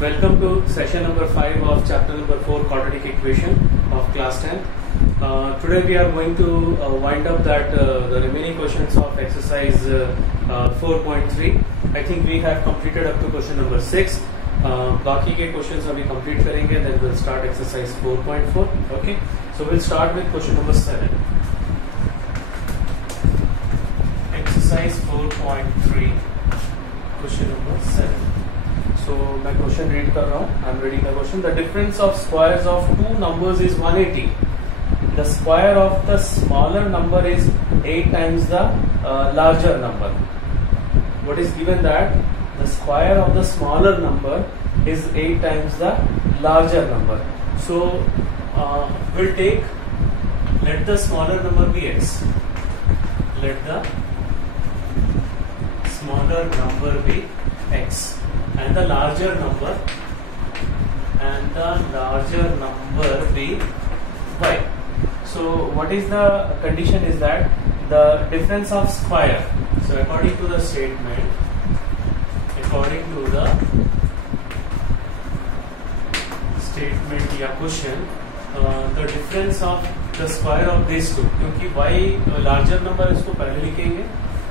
Welcome to session number 5 of chapter number 4 quadratic equation of class 10. Today we are going to wind up that the remaining questions of exercise 4.3. I think we have completed up to question number 6. बाकी के questions अभी complete करेंगे, then we'll start exercise 4.4. Okay, so we'll start with question number 7. Exercise 4.3, question number 7. So मैं question read कर रहा हूँ. I'm reading the question. The difference of squares of two numbers is 180. The square of the smaller number is 8 times the larger number. What is given that the square of the smaller number is 8 times the larger number. So we'll take, let the smaller number be x. Let the smaller number be x and the larger number be y. So what is the condition is that the difference of square. So according to the statement, या question, the difference of the square of these two, क्योंकि y larger number इसको पहले लिखेंगे,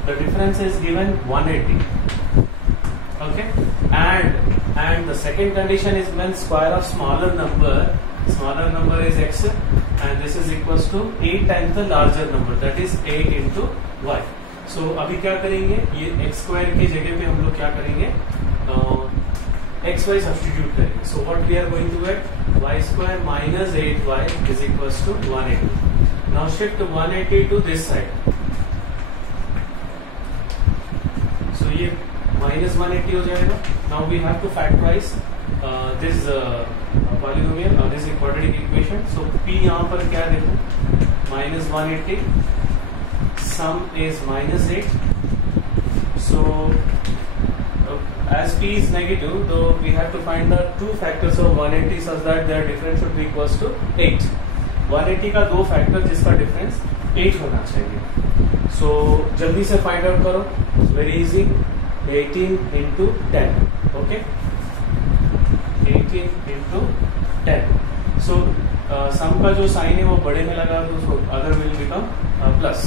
the difference is given 180. Okay, and the second condition is when square of smaller number is x and this is equals to 8 times the larger number, that is 8 into y. So अभी क्या करेंगे, ये x square की जगह पे हम लोग क्या करेंगे, xy सब्स्टिट्यूट करेंगे. So what we are going to get, y square minus 8y is equals to 180. Now shift 180 to this side. So ये minus 180 हो जाएगा. Now we have to factorize this polynomial or this quadratic equation. So p यहाँ पर क्या देखो, minus 180, sum is minus 8. So as p is negative, though we have to find the two factors of 180 such that their difference should be equals to 8. 180 का दो factor जिसका difference 8 होना चाहिए. So जल्दी से फाइंड आउट करो. Very easy, 18 into 10. Okay, 18 into 10. So सम का जो साइन है वो बड़े में लगा तो उसको other will become plus.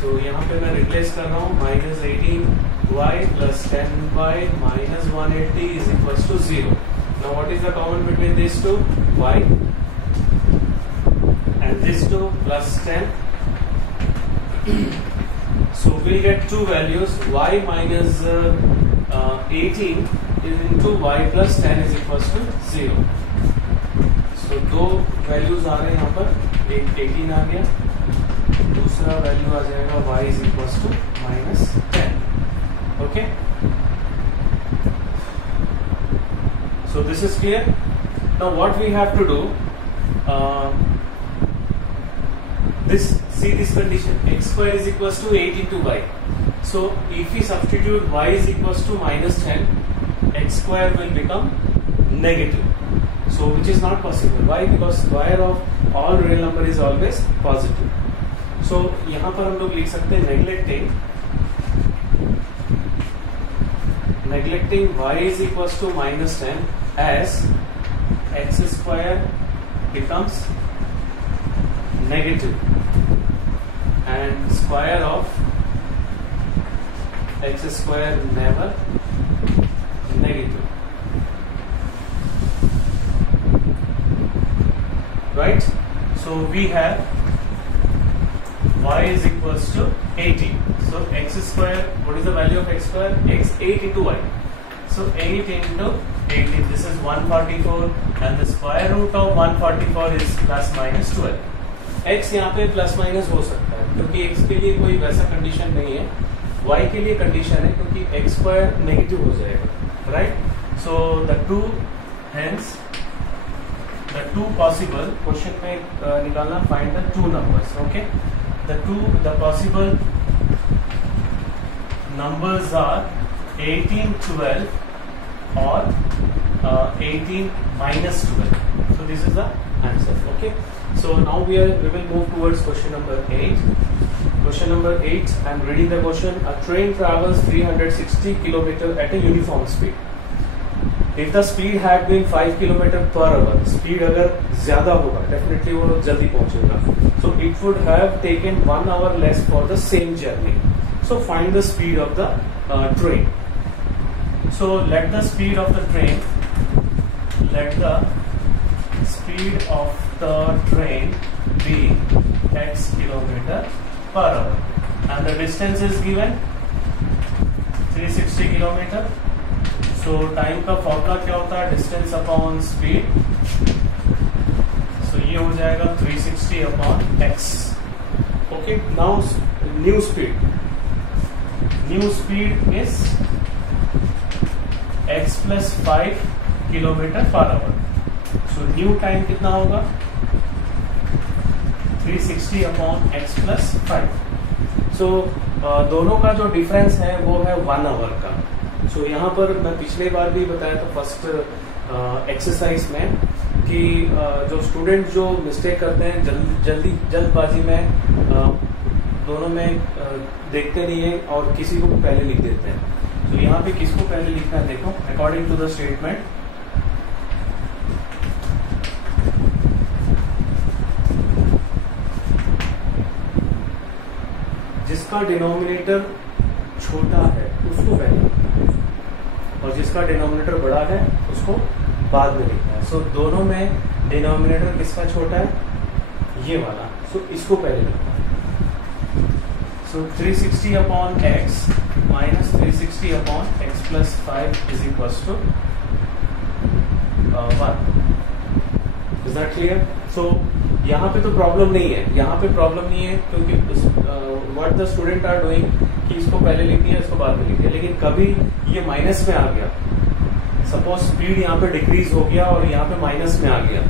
So यहाँ पे मैं रिप्लेस कर रहा हूँ, minus 18y plus 10y minus 180 is equals to 0. Now what is the common between these two? Y and these two plus 10. So we'll get two values. Y minus 18 is into y plus 10 is equals to 0. So दो values आ रहे हैं यहाँ पर, एक 18 आ गया, दूसरा value आ जाएगा y is equals to minus 10. Okay, so this is clear. Now what we have to do, see this condition, x square is equals to 8 into y. So if we substitute y is equals to minus 10, x square will become negative. So which is not possible. Why? Because square of all real number is always positive. So यहाँ पर हम लोग लिख सकते हैं neglecting y is equals to minus 10 as x square becomes negative and square of x square never negative. Right? So we have y is equals to 18. So x square, what is the value of x square? X 8 into y. So 8 into 18, this is 144 and the square root of 144 is plus minus 12. x यहाँ पे plus minus हो सकता है क्योंकि x के लिए कोई वैसा कंडीशन नहीं है, y के लिए कंडीशन है क्योंकि x स्क्वायर नेगेटिव हो जाएगा. Right? So the two possible, question में निकालना, find the two numbers. Okay, the possible numbers are 18, 12 or 18 minus 12. So this is the answer. Okay, so now we will move towards question number 8. Question number 8, I am reading the question. A train travels 360 km at a uniform speed. If the speed had been 5 kilometre per hour, speed अगर ज्यादा होगा definitely वो जल्दी पहुंचेगा, so it would have taken 1 hour less for the same journey. So find the speed of the train. So let the speed of the train be x kilometer per hour and the distance is given 360 kilometre. So time का formula क्या होता है, distance upon speed. सो ये हो जाएगा 360 upon x. Okay, now new speed is x plus 5 kilometre per our. So new time कितना होगा, 360 upon x plus 5. सो दोनों का जो डिफरेंस है वो है 1 आवर का. सो यहाँ पर मैं पिछले बार भी बताया था फर्स्ट एक्सरसाइज में कि जो स्टूडेंट जो मिस्टेक करते हैं जल्दबाजी में दोनों में देखते नहीं है और किसी को पहले लिख देते हैं. तो यहाँ पे किसको पहले लिखना है, देखो अकॉर्डिंग टू द स्टेटमेंट जिसका डिनोमिनेटर छोटा है उसको पहले और जिसका डिनोमिनेटर बड़ा है उसको बाद में लिखना है. सो दोनों में डिनोमिनेटर किसका छोटा है, ये वाला. सो इसको पहले लिखना है. So 360 upon x minus 360 upon x plus 5 is equal to 1. Is that clear? So यहाँ पे तो प्रॉब्लम नहीं है, यहाँ पे प्रॉब्लम नहीं है क्योंकि what the student are doing कि इसको पहले लिख दिया इसको बाद में लिख दिया. लेकिन कभी ये माइनस में आ गया, सपोज स्पीड यहाँ पे डिक्रीज हो गया और यहाँ पे माइनस में आ गया,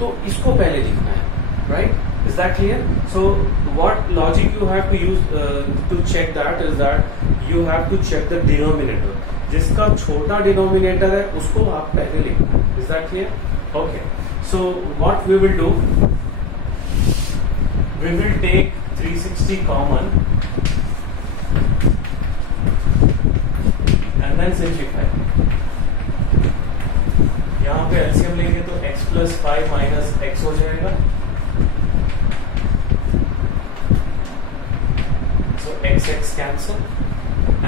तो इसको पहले लिखना है. Right? Is that clear? So what logic you have to use to check that is that you have to check the denominator. जिसका छोटा डिनोमिनेटर है उसको आप पहले लिखना है. Is that clear? Okay. So what we will do, we will take 360 common and then simplify. यहाँ पे एलसीएम लेंगे तो x प्लस 5 माइनस x हो जाएगा. So x cancel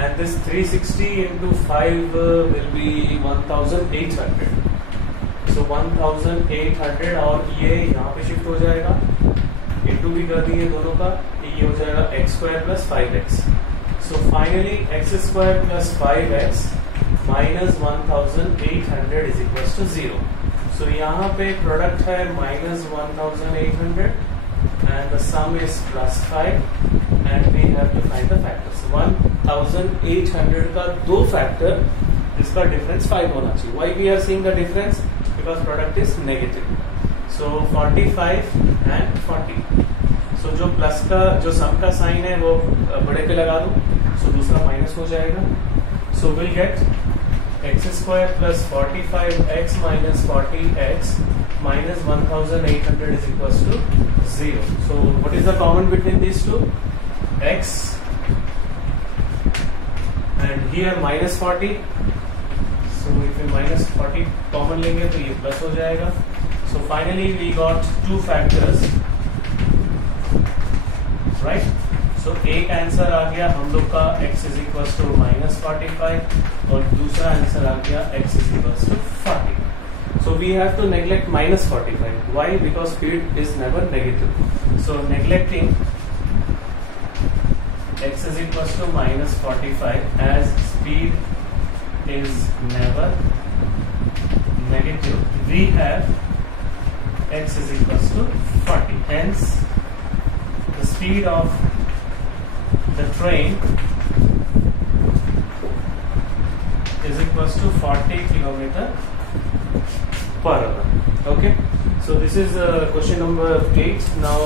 and this 360 into 5 will be 1800. So 1800 और ये यहाँ पे शिफ्ट हो जाएगा, इंटू भी कर दिए दोनों का, ये हो जाएगा x square plus 5x. So finally x square plus 5x minus 1800 is equal to 0. So यहाँ पे प्रोडक्ट है minus 1800 and the sum is plus 5 and we have to find the factors. 1800 का दो फैक्टर जिसका डिफरेंस 5 होना चाहिए. Why we are seeing the difference, because product is negative. So 45 and 40. So जो plus का जो सम का साइन है वो बड़े पे लगा दो, so दूसरा माइनस हो जाएगा. So we'll get x square plus 45x minus 40x minus 1800 is equals to 0. So what is the common between these two? X and here minus 40. So if we minus 40 common लेंगे तो ये plus हो जाएगा. So finally we got two factors, right? So एक answer आ गया हम लोग का x is equals to minus 45 और दूसरा आंसर आ गया x is equals to 40. So we have to neglect minus 45. Why? Because speed is never negative. So neglecting x is equals to minus 45 as speed is never negative, we have x is equals to 40. Hence, the speed of the train is equals to 40 kilometer per hour. Okay. So this is question number 8. Now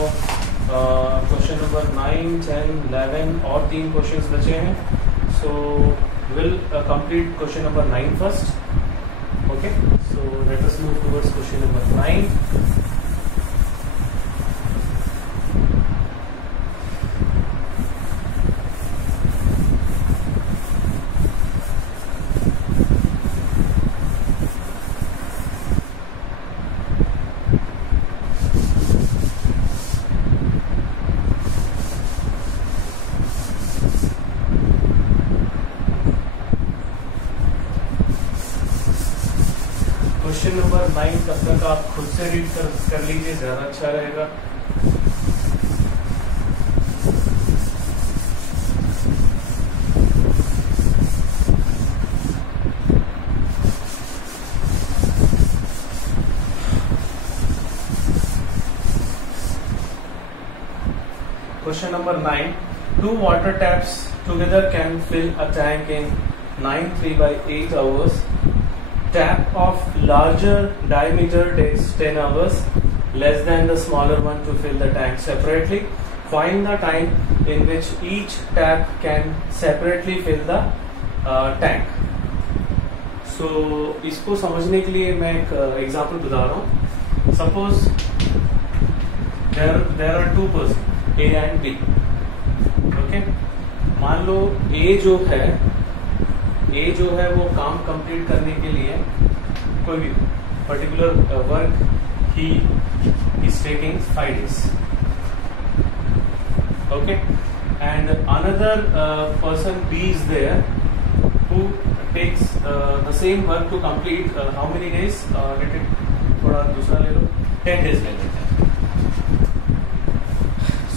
question number 9, 10, 11 और 3 questions बचे हैं. So we'll complete question number 9 first. Okay, so let us move towards question number 9. Question number 9 तब तक आप खुद से read कर लीजिए, ज्यादा अच्छा रहेगा। Question number 9. Two water taps together can fill a tank in 9 3/8 hours. Tap of larger diameter takes 10 hours, less than the smaller one to fill the tank separately. Find the time in which each tap can separately fill the tank. So इसको समझने के लिए मैं एक example बता रहा हूँ। Suppose there are two persons, A and B. Okay, मान लो A जो है वो काम कंप्लीट करने के लिए कोई भी particular work he is taking 5 days. Okay, and another person B is there who takes the same work to complete how many days? थोड़ा दूसरा ले लो, 10 days ले लेते हैं।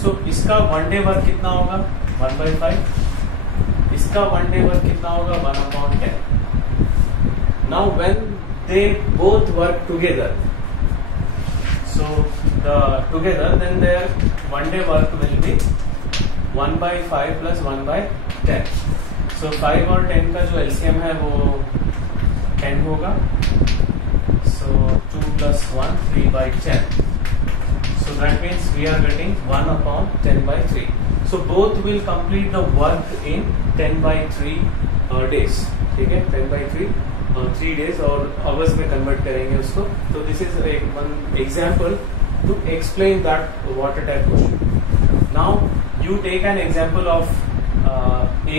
So, इसका 1 day वर्क कितना होगा? 1/5. इसका 1 day वर्क कितना होगा? 1/10. Now when they both work together, so together then their 1 day work will be 1/5 plus 1/10. So 5 और 10 का जो LCM है वो 10 होगा. So 2 plus 1 3/10. So that means we are getting 1/10/3. So both will complete the work in 10/3 days. ठीक है, 10/3 3 days और hours में convert करेंगे उसको. So this is one example to explain that water tap question. Now you take an example of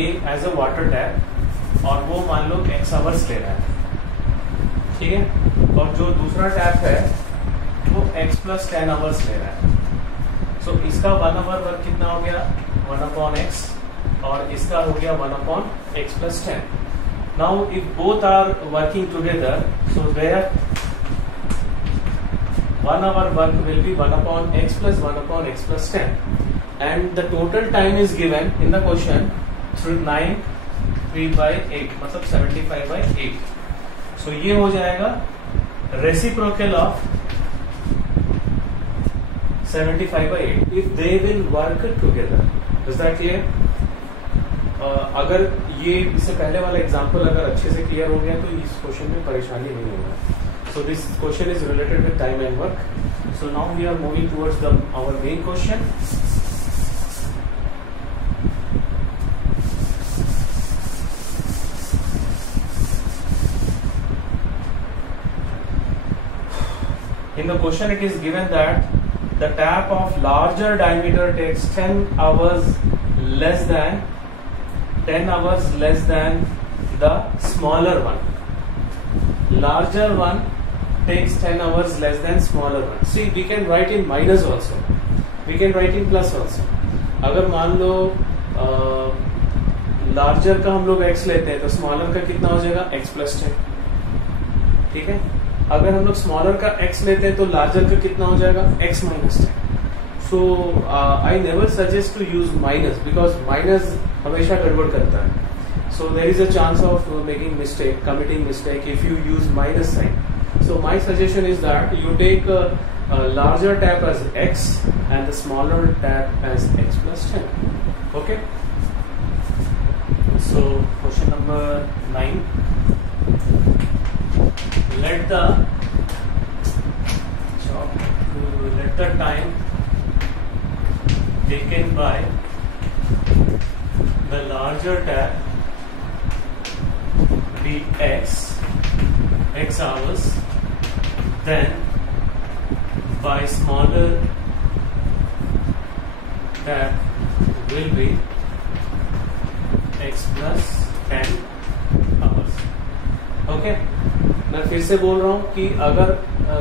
A as a water tap और वो मान लो x hours ले रहा है, ठीक है, और जो दूसरा टैप है वो x plus 10 hours ले रहा है. So इसका 1 hour वर्क कितना हो गया? 1/x और इसका हो गया 1/x plus 10. Now if both are working together, so their 1 hour work will be 1/x plus 1/x plus 10, and the total time is given in the question through 9 3/8 मतलब 75/8. So ये हो जाएगा reciprocal of 75/8 if they will work together. Is that clear? अगर ये इससे पहले वाला example अगर अच्छे से क्लियर हो गया तो इस क्वेश्चन में परेशानी नहीं होगा. So this question is related with time and work. So now we are moving towards our main question. In the question it is given that the tap of larger diameter takes 10 hours less than the smaller one. Larger one takes 10 hours less than smaller one. See, we can write in minus also, we can write in plus also. अगर मान लो larger का हम लोग x लेते हैं तो smaller का कितना हो जाएगा? x plus 10. ठीक है, अगर हम लोग स्मॉलर का x लेते हैं तो लार्जर का कितना हो जाएगा? x minus 10. So I never suggest to use minus because minus हमेशा गड़बड़ करता है. So there is a chance of committing mistake if you use minus sign. So my suggestion is that you take a larger tap as x and the smaller tap as x plus 10. Okay. So question number 9. Let the time taken by the larger tap be x hours, then by smaller tap will be x plus 10 hours. Okay, मैं फिर से बोल रहा हूँ कि अगर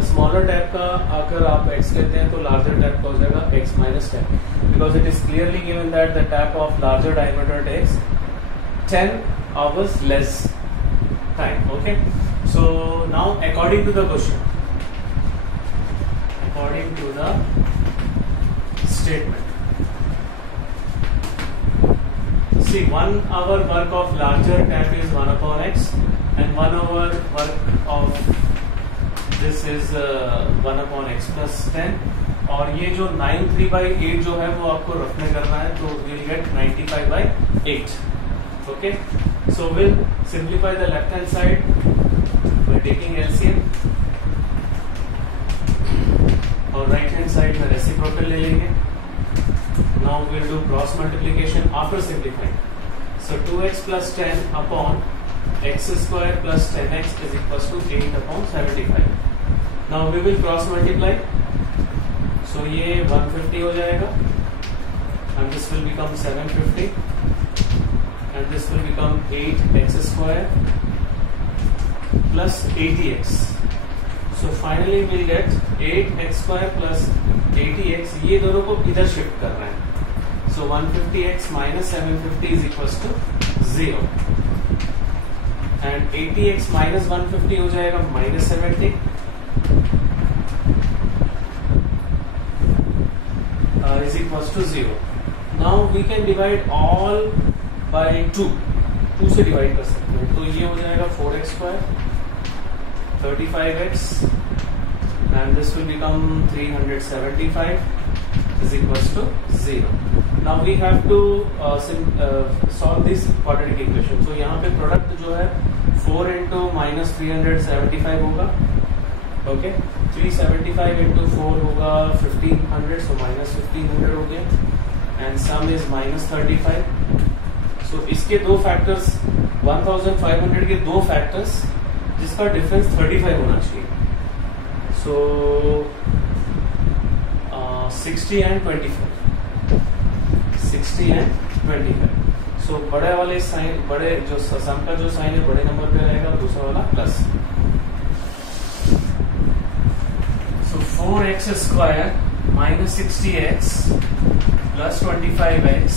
smaller tap का अगर आप x लेते हैं तो लार्जर टैप का हो जाएगा x minus 10, because it is clearly given that the tap of larger diameter takes 10 hours less time. Okay, So now according to the question, according to the statement, see 1 hour work of larger tap is 1 upon x and 1 hour work of this is 1 upon x plus 10, और ये जो 93/8 जो है वो आपको रफने करना है, तो we'll get 95/8. Okay, so we'll simplify the left hand side by taking LCM और राइट हैंड साइड में रेसिप्रोकल ले लेंगे. Now we'll do cross multiplication after simplifying. So 2x plus 10 upon x square plus 10x is equals to 8 upon 75. Now we will cross multiply. So ये 150 हो जाएगा and this will become 750 and this will become 8x square plus 80x. So finally we'll get 8x square plus 80x. ये दोनों को इधर shift करना है. So 150x minus 750 is equals to 0 and 80x minus 150 हो जाएगा minus 70 is equals to 0. Now we can divide all by 2. 2 से divide कर सकते हैं, तो ये हो जाएगा 4x square 35x and this will become 375 is equals to 0. Now we have to solve this quadratic equation. So यहाँ पे प्रोडक्ट जो है 4 into minus 375 होगा. Okay, 375 into 4 होगा 1500, so minus 1500 हो गया and sum is minus 35. So इसके दो फैक्टर्स 1500 के दो फैक्टर्स जिसका डिफरेंस 35 होना चाहिए. So 60 and 25. 60 and 25. So बड़े वाले साइन, बड़े जो सम का जो साइन है बड़े नंबर पे रहेगा, दूसरा वाला plus. So 4x square minus 60x plus 25x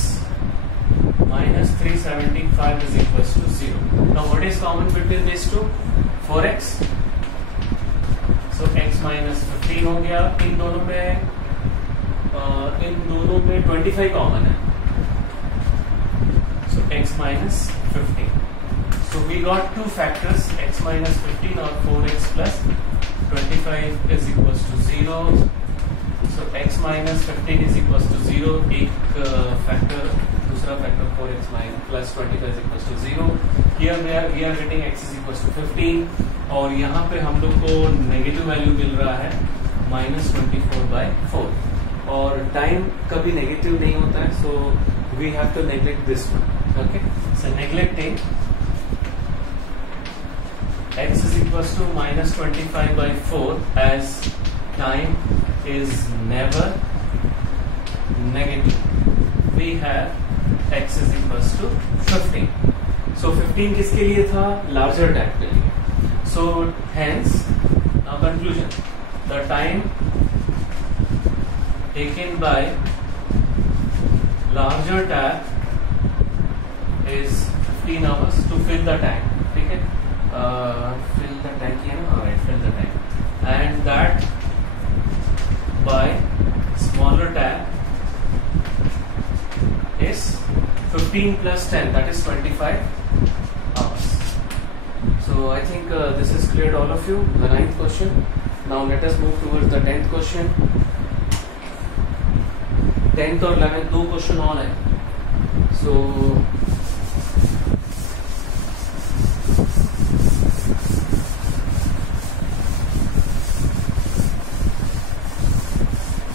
minus 375 is equals to 0. Now what is common between these two? 4x. So x minus 15 हो गया. इन दोनों में 25 कॉमन है. So x minus 15. So we got two factors, x minus 15 or 4x plus 25 is equals to 0. So x minus 15 is equals to 0. एक factor, दूसरा factor 4x minus plus 25 is equals to 0. Here we are getting x is equals to 15 और यहाँ पे हम लोग को negative value मिल रहा है minus 24/4 और टाइम कभी नेगेटिव नहीं होता है. So we have to neglect this one. Okay, so neglecting x is equals to minus 25/4 as time is never negative. We have x is equals to 15. So 15 किसके लिए था? Larger tap के लिए. So hence, now conclusion, the time taken by larger tap is 15 hours to fill the tank. ठीक है, fill the tank here. Alright, fill the tank, and that by smaller tap is 15 plus 10, that is 25 hours. So I think this has cleared all of you, the 9th question. Now let us move towards the 10th question. 10th और 11th दो question और है.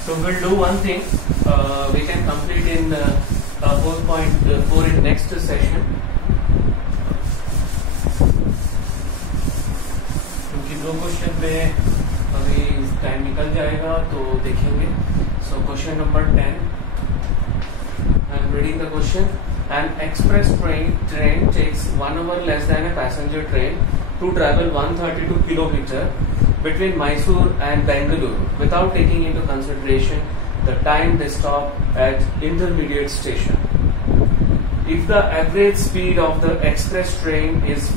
So we'll do one thing. We can complete in 4.4 in next session. दो question पे अभी time निकल जाएगा तो देखेंगे. So question number 10. I am reading the question. An express train takes 1 hour less than a passenger train to travel 132 km between Mysore and Bengaluru without taking into consideration the time they stop at intermediate station. If the average speed of the express train is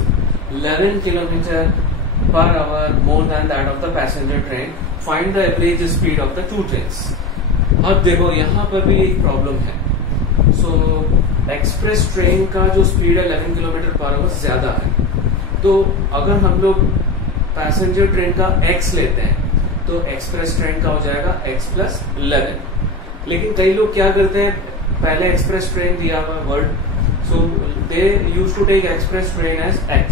11 km per hour more than that of the passenger train. Find the average speed of the two trains. अब देखो यहाँ पर भी एक problem है. सो express train का जो speed है 11 किलोमीटर पर आवर ज्यादा है. तो अगर हम लोग पैसेंजर ट्रेन का x लेते हैं तो एक्सप्रेस ट्रेन का हो जाएगा x प्लस 11. लेकिन कई लोग क्या करते हैं, पहले एक्सप्रेस ट्रेन दिया हुआ word, so they use to take express train as x.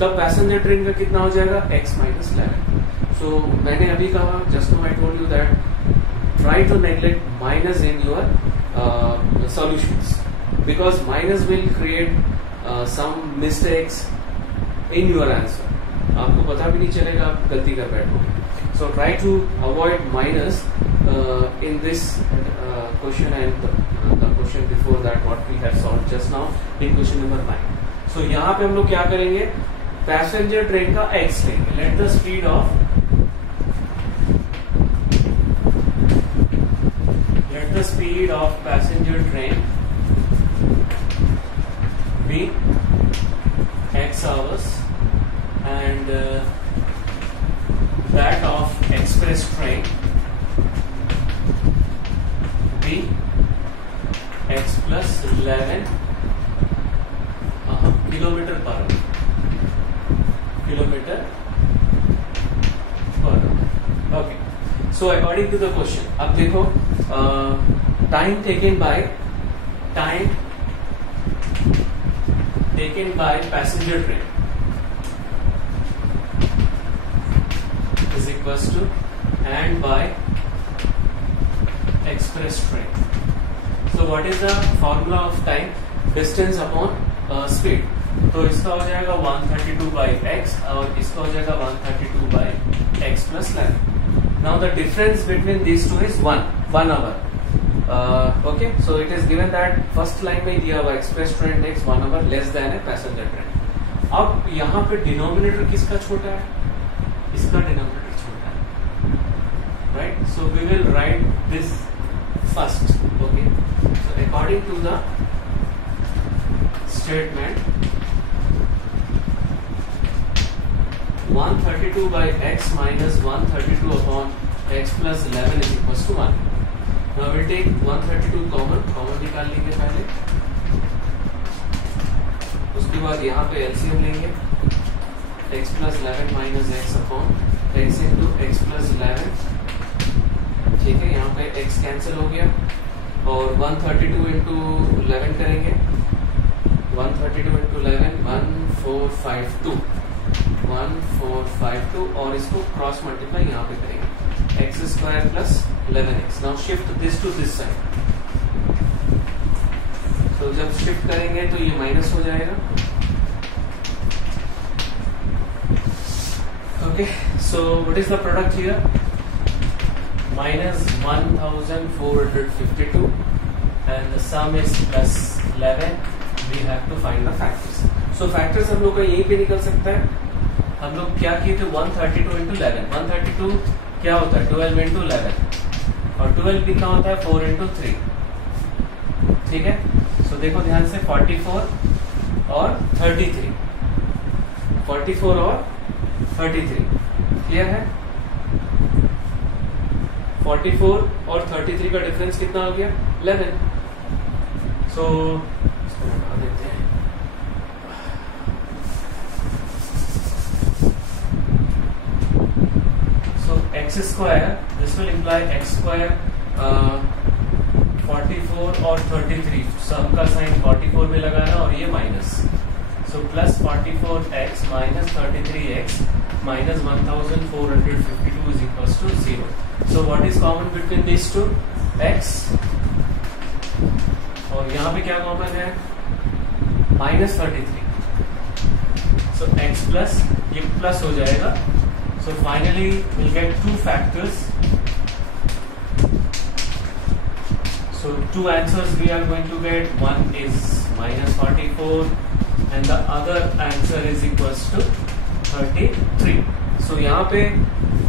तब पैसेंजर ट्रेन का कितना हो जाएगा x माइनस 11. सो मैंने अभी कहा, just now I told you that try to neglect minus in your solutions because minus will create some mistakes in your answer. आपको पता भी नहीं चलेगा, आप गलती कर बैठोगे. So try to avoid minus in this question and the question before that what we have solved just now in question number 9. So यहाँ पे हम लोग क्या करेंगे, पैसेंजर ट्रेन का x लेंगे. Let the speed of passenger train be x hours and that of express train be x plus 11 kilometre per hour. Okay. So according to the question, अब देखो time taken by passenger train is equals to and by express train. So what is the formula of time? Distance upon speed. तो इसका हो जाएगा 132 by x और इसका हो जाएगा 132 by x plus 11. Now the difference between these two is 1 hour. Okay, so it is given that first line में दिया हुआ express train takes 1 hour less than a passenger train. अब यहाँ पे डिनोमिनेटर किसका छोटा है? इसका डिनोमिनेटर छोटा है, right? So we will write this first. Okay, so according to the statement 132 by x minus 132 upon x plus 11 is equals to 1. Now we will take 132 common निकाल लेंगे पहले, उसके बाद यहाँ पे LCM लेंगे. x plus 11 minus x upon x into x plus 11. ठीक है, यहाँ पे x कैंसिल हो गया और 132 इंटू 11 करेंगे. 132 इंटू 11 1452 और इसको क्रॉस मल्टीप्लाई यहाँ पे करेंगे. X square plus 11x. Now shift this to this side. तो जब शिफ्ट करेंगे तो ये माइनस हो जाएगा. Okay, so what is the product here? minus 1452 and the sum is plus 11. We have to find the factors. So factors हम लोग का यहीं पे निकल सकता है. हम लोग क्या किए थे, 132 into 11. 132 क्या होता है, 12 into 11 और 12 कितना होता है, 4 into 3. ठीक है, so देखो ध्यान से 44 और 33. 44 और 33 क्लियर है. 44 और 33 का डिफरेंस कितना हो गया, 11. सो इसको हटा देते हैं. So x square, this will imply x square 44 और 33. सम का साइन 44 में लगाना और ये minus. So plus 44x minus 33x minus 1452 is equals to 0. So what is common between these two? X. और यहाँ पे क्या कॉमन है, माइनस 33. So x plus ये प्लस हो जाएगा. So finally we'll get two factors. So two answers we are going to get. One is minus 44 and the other answer is equals to 33. So यहाँ पे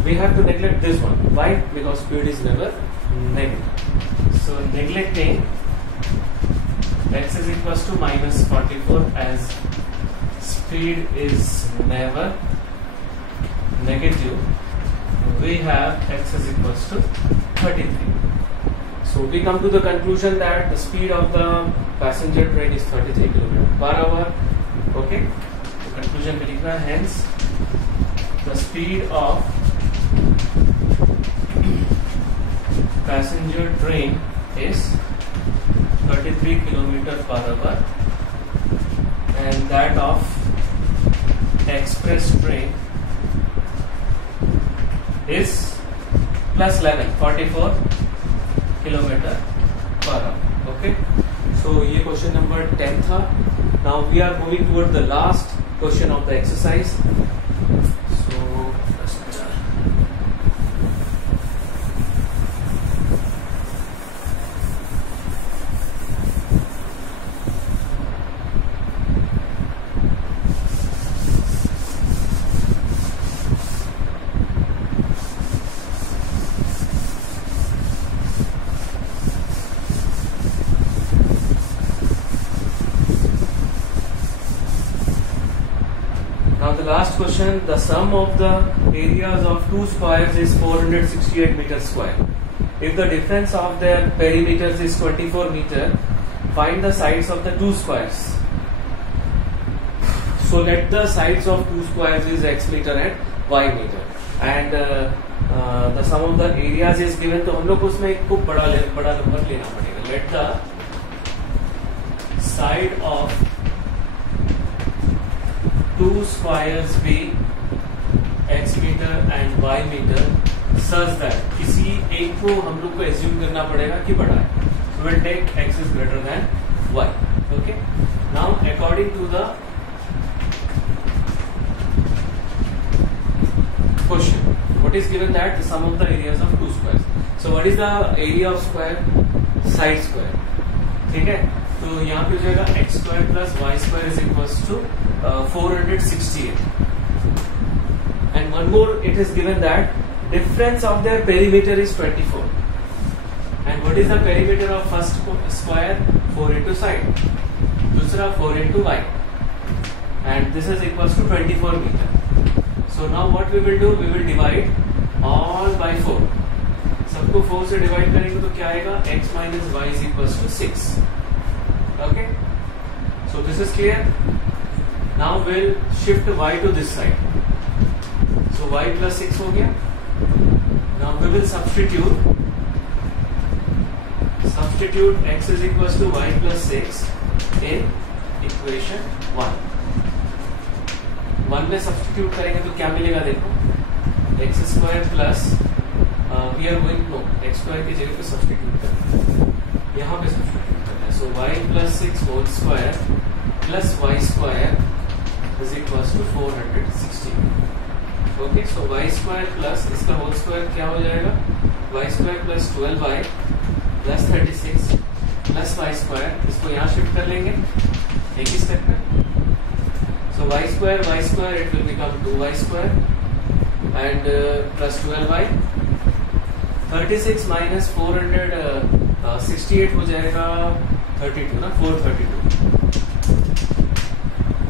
we have to neglect this one. Why? Because speed is never negative. So neglecting x is equals to minus 44 as speed is never negative, we have x is equals to 33. So we come to the conclusion that the speed of the passenger train is 33 km/h. Okay, the conclusion we लिखना है, hence the speed of passenger train is 33 km/h and that of express train is plus 11, 44 km/h. Okay, so ये question number 10 था. Now we are moving toward the last question of the exercise. Last question, the sum of the areas of two squares is 468 meters square. If the difference of their perimeters is 24 meter, find the sides of the two squares. So let the sides of two squares is x meter and y meter, and the sum of the areas is given. तो हम लोग उसमें एक खूब बड़ा number लेना पड़ेगा. Let the side of two squares be x meter and y meter such that किसी एक को हम लोग को assume करना पड़ेगा कि बड़ा है. So we'll take x is greater than y. Okay. Now according to the question, what is given that the sum of the areas of two squares. So what is the area of square? Side square. ठीक है. तो यहाँ पे हो जाएगा x square plus y square is equals to 468. And one more, it is given that difference of their perimeter is 24. And what is the perimeter of first square? 4 into side. दूसरा 4 into y. And this is equals to 24 meter. So now what we will do? We will divide all by 4. सबको 4 से divide करेंगे तो क्या आएगा? x minus y is equals to 6. Okay. So this is clear. Now we'll shift y to this side. So y plus 6 हो गया. Now we will substitute x is equals to y plus 6 in equation 1. 1 में substitute करेंगे तो क्या मिलेगा देखो. x square plus we are going no x square की जगह पे substitute करना. यहाँ पे substitute करना है. So y plus 6 whole square plus y square is equals to 460. Okay, so y square plus इसका whole square क्या हो जाएगा? Y square plus 12y plus 36 plus y square, इसको यहाँ शिफ्ट कर लेंगे एक ही स्टेप में. So y square it will become 2y square and plus 12y. 36 minus 468 हो जाएगा 32 ना, 432.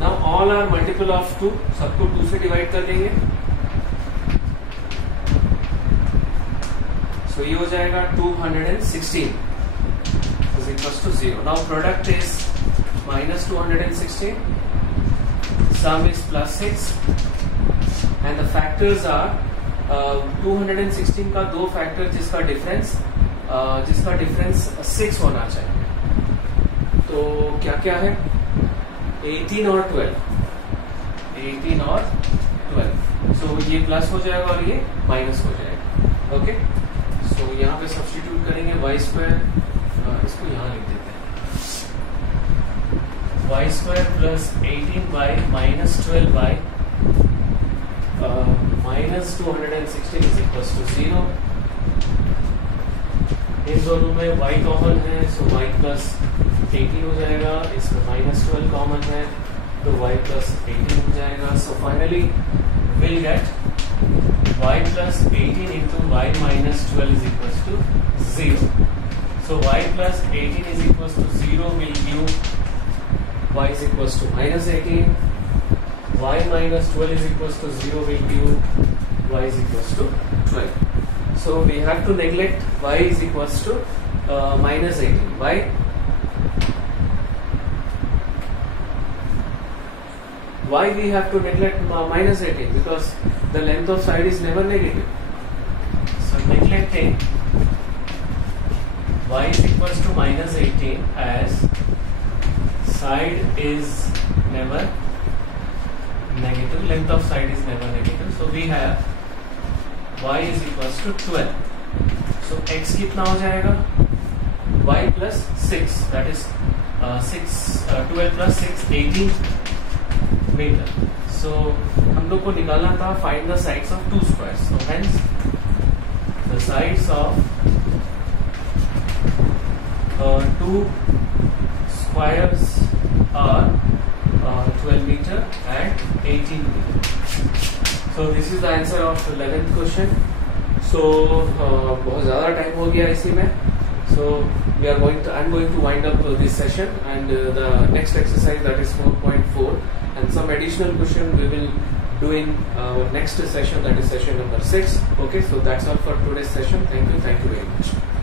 Now all are multiple of 2, सबको 2 से डिवाइड कर देंगे. So ये हो जाएगा 216 is equals to 0. Now product is minus 216, sum is plus 6 and the factors are 216 का दो फैक्टर जिसका डिफरेंस 6 होना चाहिए. तो क्या क्या है? 18 और 12. सो ये प्लस हो जाएगा और ये माइनस हो जाएगा. ओके, सो यहाँ पे सब्स्टिट्यूट करेंगे y स्क्वायर, इसको यहाँ लिख देते हैं. y square plus 18 by minus 12 by minus 216 is equal to 0. इन दोनों में y कॉमन है, सो y प्लस 18 हो जाएगा. इसमें माइनस 12 कॉमन है तो y प्लस 18 हो जाएगा. So finally will get y plus 18 into y minus 12 is equal to 0. So y plus 18 is equal to 0 will give y is equals to minus 18. Y minus 12 is equals to 0 will give y is equals to 12. So we have to neglect y is equals to minus 18. Why? Why we have to neglect minus 18? Because the length of side is never negative. So neglecting y is equals to minus 18 as side is never negative, length of side is never negative. So we have y is equals to 12. So x कितना हो जाएगा? y plus 6, that is 12 plus 6, 18 metre. So हम लोग को निकालना था find the sides of to squares. So hence the sides of two squares are 12 meter and 18 meter. So this is the answer of 11th question. So बहुत ज़्यादा time हो गया इसी में. So I'm going to wind up this session, and the next exercise, that is 4.4, and some additional question we will do in our next session, that is session number 6. Okay, so that's all for today's session. Thank you very much.